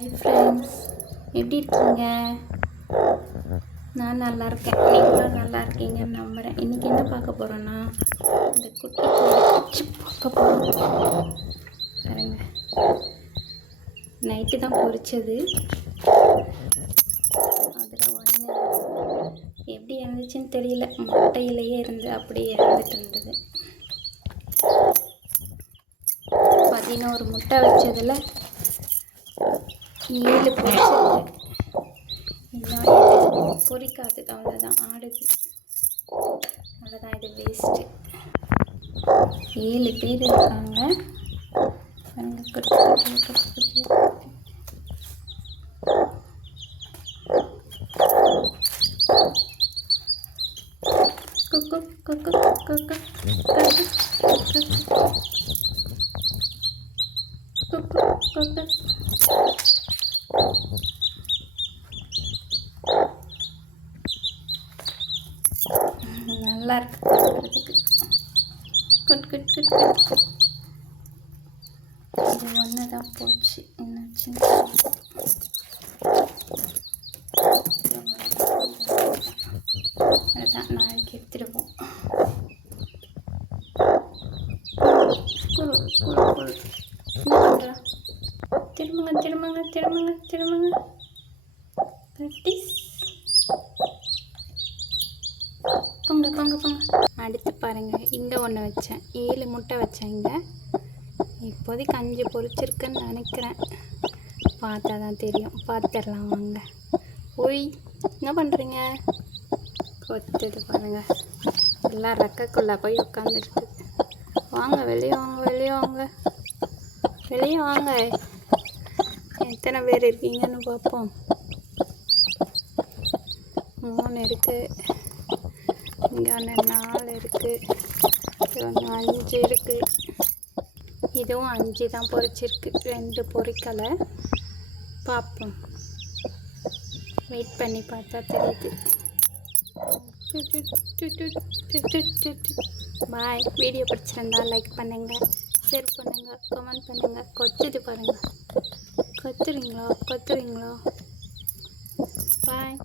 Hi friends, எப்படி இருக்கீங்க? நான் நல்லா இருக்கேன். நீங்களும் நல்லா இருக்கீங்கன்னு நம்புகிறேன். இன்றைக்கி என்ன பார்க்க போகிறோன்னா, இந்த குட்டி வச்சு பார்க்க போகிறோம். பாருங்க, நைட்டு தான் பொரிச்சது. அதில் ஒன்று எப்படி இருந்துச்சுன்னு தெரியல, முட்டையிலேயே இருந்து அப்படியே இறந்துட்டு இருந்தது. 11 முட்டை வச்சதில் 7 பொரிச்சிருக்கு. இன்னும் இது பொரிக்காது, அவ்வளோதான், ஆடுது. அவ்வளோதான், இது வேஸ்ட்டு. 7 பேர் இருக்காங்க. நல்லா இருக்கு பார்க்குறதுக்கு. இது ஒன்று தான் போச்சு, என்னாச்சுன்னு அதுதான் நாளைக்கு எடுத்துடுவோம். திரும்புங்க ப்ராக்டிஸ். போங்க. அடுத்து பாருங்கள், இங்கே ஒன்று வச்சேன். 7 முட்டை வச்சேன் இங்கே. இப்போதைக்கு 5 பொரிச்சிருக்குன்னு நினைக்கிறேன். பார்த்தா தான் தெரியும், பார்த்துடலாம் வாங்க. ஓய், என்ன பண்ணுறீங்க? கொத்துது பாருங்கள், எல்லாம் ரெக்கைக்குள்ளே போய் உட்காந்துருக்கு. வாங்க, வெளியே வாங்க. எத்தனை பேர் இருக்கீங்கன்னு பார்ப்போம். 3 இருக்குது, இங்கே ஒன்று 4 இருக்குது, ஒன்று 5 இருக்குது. இதுவும் 5 தான் பொரிச்சிருக்கு, 2 பொரிக்கலை. பார்ப்போம், வெயிட் பண்ணி பார்த்தா தெரியுது. பாய். வீடியோ பிடிச்சிருந்தா லைக் பண்ணுங்கள், ஷேர் பண்ணுங்கள், கமெண்ட் பண்ணுங்கள். கொத்துது பாருங்கள், கொத்துறீங்களோ? பாய்.